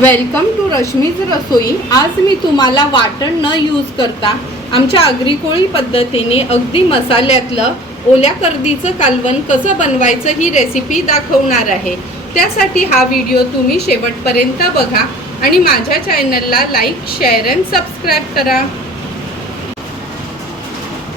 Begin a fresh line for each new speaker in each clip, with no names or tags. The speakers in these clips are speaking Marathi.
वेलकम टू रश्मीज रसोई आज मी तुम्हाला वाटण न यूज करता आमच्या आगरी पद्धतीने अगदी मसाल्यातलं ओल्या कर्दीचं कालवण कसं बनवायचं ही रेसिपी दाखवणार आहे. त्यासाठी हा व्हिडिओ तुम्ही शेवटपर्यंत बघा आणि माझ्या चॅनलला लाईक शेअर अँड सबस्क्राईब करा.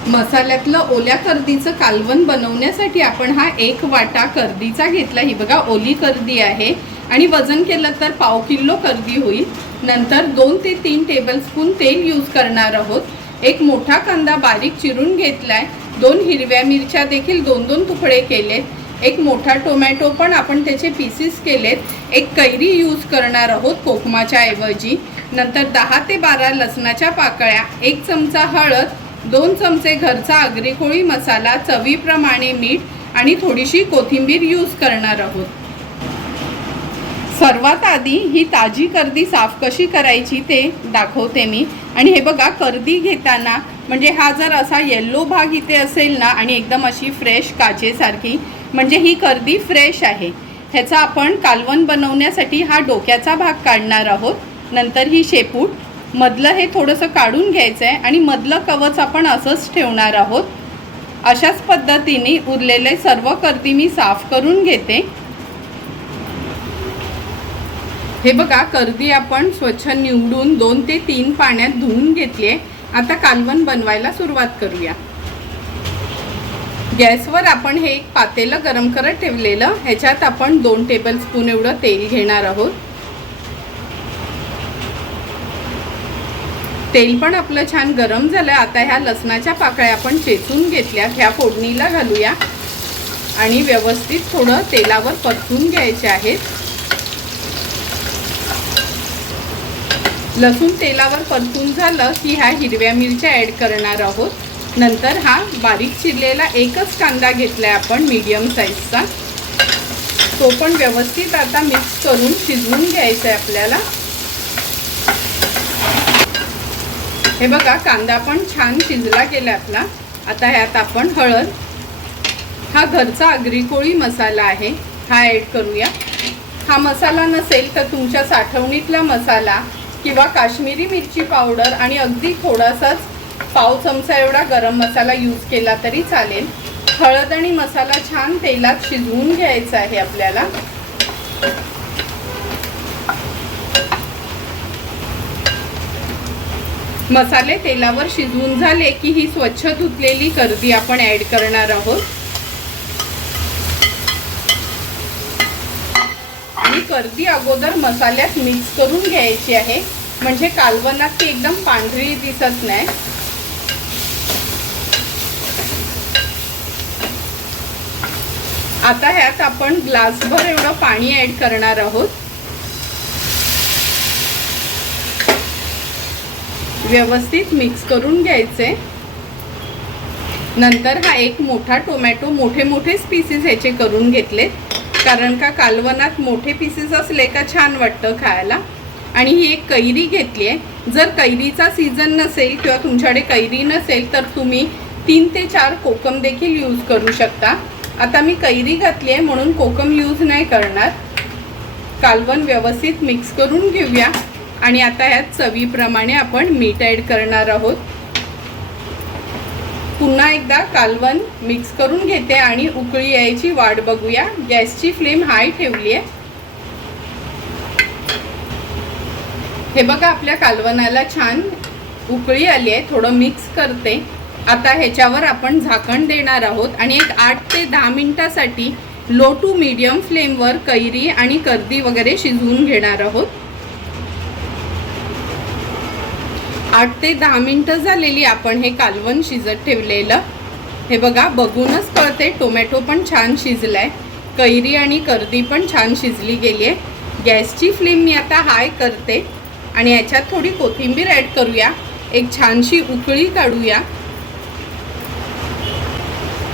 मसाल्यातलं ओल्या कर्दीचं कालवण बनवण्यासाठी आपण हा एक वाटा कर्दीचा घेतला. ही बघा ओली कर्दी आहे. आणि वजन केलं तर पाव किलो कर्दी होईल. नंतर दोन ते तीन टेबलस्पून तेल यूज करणार आहोत. एक मोठा कांदा बारीक चिरून घेतलाय. दोन हिरव्या मिरच्या देखील दोन दोन तुकडे केलेत. एक मोठा टोमॅटो पण आपण त्याचे पीसेस केलेत. एक कैरी यूज करणार आहोत कोकमाच्या ऐवजी. नंतर दहा ते बारा लसणाच्या पाकळ्या एक चमचा हळद दोन चमचे घरचा आगरी कोळी मसाला चवीप्रमाणे मीठ आणि थोडीशी कोथिंबीर यूज करणार आहोत. सर्वात आधी ही ताजी कर्दी साफ कशी करायची ते दाखवते मी. आणि हे बघा कर्दी घेताना म्हणजे हा जर असा येल्लो भाग इथे असेल ना आणि एकदम अशी फ्रेश काचेसारखी म्हणजे ही कर्दी फ्रेश आहे. ह्याचा आपण कालवण बनवण्यासाठी हा डोक्याचा भाग काढणार आहोत. नंतर ही शेपूट मधलं हे थोडंसं काढून घ्यायचं आहे आणि मधलं कवच आपण असंच ठेवणार आहोत. अशाच पद्धतीने उरलेले सर्व कर्दी मी साफ करून घेते. हे बघा कर्दी आपण स्वच्छ निवडून दोन ते तीन पाण्यात धुवून घेतली. आहे आता कालवण बनवायला सुरुवात करूया. गॅसवर आपण हे एक पातेलं गरम करत ठेवलेलं. ह्याच्यात आपण दोन टेबल स्पून एवढं तेल घेणार आहोत. तेल पण आपलं छान गरम झालं. आता ह्या लसणाच्या पाकळ्या आपण चेचून घेतल्या. ह्या फोडणीला घालूया. आणि व्यवस्थित थोडं तेलावर परतून घ्यायचे आहेत. लसूण तेलावर परतून झालं की ह्या हिरव्या मिरच्या ॲड करणार आहोत. नंतर हा बारीक चिरलेला एकच कांदा घेतला आहे आपण मीडियम साईजचा तो पण व्यवस्थित आता मिक्स करून शिजवून घ्यायचा आहे आपल्याला. हे बघा कांदा पण छान शिजला गेला आपला. आता ह्यात आपण हळद. हा घरचा आगरी कोळी मसाला आहे. हा ॲड करूया. हा मसाला नसेल तर तुमच्या साठवणीतला मसाला किंवा काश्मीरी मिरची पावडर आणि अगदी थोडासाच पाव चमचा एवढा गरम मसाला यूज केला तरी चालेल. हळद आणि मसाला छान तेलात शिजवून घ्यायचा आहे आपल्याला. मसाले तेलावर शिजवून झाले की ही स्वच्छ धुतलेली कर्दी आपण ॲड करणार आहोत. आणि कर्दी अगोदर मसाल्यात मिक्स करून घ्यायची आहे. म्हणजे कालवनात ती एकदम पांढरी दिसत नाही. आता ह्यात आपण ग्लासभर एवढं पाणी ॲड करणार आहोत. व्यवस्थित मिक्स करून घ्यायचे. नंतर हा एक मोठा टोमॅटो मोठे मोठेच पीसेस ह्याचे करून घेतले कारण का कालवनात मोठे पीसेस असले का छान वाटतं खायला. आणि ही एक कैरी घेतली आहे. जर कैरीचा सीझन नसेल किंवा तुमच्याकडे कैरी नसेल तर तुम्ही तीन ते चार कोकम देखील यूज करू शकता. आता मी कैरी घातली आहे म्हणून कोकम यूज नाही करणार. कालवण व्यवस्थित मिक्स करून घेऊया. आणि आता ह्यात चवीप्रमाणे आपण मीठ ॲड करणार आहोत. पुन्हा एकदा कालवण मिक्स करून घेते आणि उकळी यायची वाट बघूया. गॅसची फ्लेम हाय ठेवली आहे. हे बघा आपल्या कालवणाला छान उकळी आली आहे. थोडं मिक्स करते. आता ह्याच्यावर आपण झाकण देणार आहोत आणि एक आठ ते दहा मिनटासाठी लो टू मीडियम फ्लेमवर कैरी आणि कर्दी वगैरे शिजवून घेणार आहोत. आठ ते दहा मिनटं झालेली आपण हे कालवण शिजत ठेवलेलं. हे बघा बघूनच कळते टोमॅटो पण छान शिजलाय. कैरी आणि कर्दी पण छान शिजली गेली आहे गॅसची फ्लेम मी आता हाय करते आणि याच्यात थोडी कोथिंबीर ॲड करूया. एक छानशी उकळी काढूया.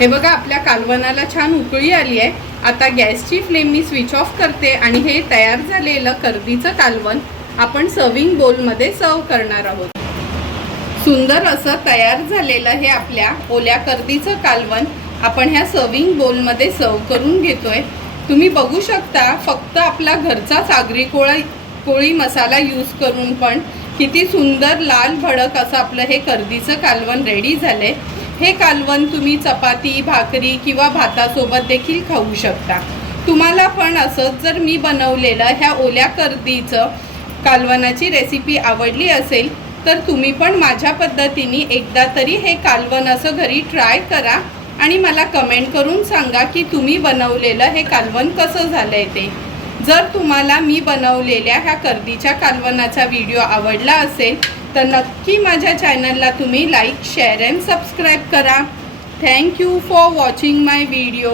हे बघा आपल्या कालवणाला छान उकळी आली आहे आता गॅसची फ्लेम मी स्विच ऑफ करते आणि हे तयार झालेलं कर्दीचं कालवण आपण सर्विंग बोलमध्ये सर्व करणार आहोत. सुंदर असं तयार झालेलं हे आपल्या ओल्या कर्दीचं कालवण आपण ह्या सर्विंग बोलमध्ये सर्व करून घेतोय. तुम्ही बघू शकता फक्त आपला घरचा सागरी कोळा कोळी मसाला यूज करून पण किती सुंदर लाल भडक असं आपलं हे कर्दीचं कालवण रेडी झालंय. हे कालवण तुम्ही चपाती भाकरी किंवा भातासोबत देखील खाऊ शकता. तुम्हाला पण असंच जर मी बनवलेलं ह्या ओल्या कर्दीचं कालवनाची रेसिपी आवडली असेल तर तुम्ही पण माझ्या पद्धतीने एकदा तरी हे कालवण असं घरी ट्राय करा आणि मला कमेंट करून सांगा की तुम्ही बनवलेलं हे कालवण कसं झालं आहे ते. जर तुम्हाला मी बनवलेल्या ह्या कर्दीच्या कालवणाचा व्हिडिओ आवडला असेल तर नक्की माझ्या चॅनलला तुम्ही लाईक शेअर अँड सबस्क्राईब करा. Thank you for watching my video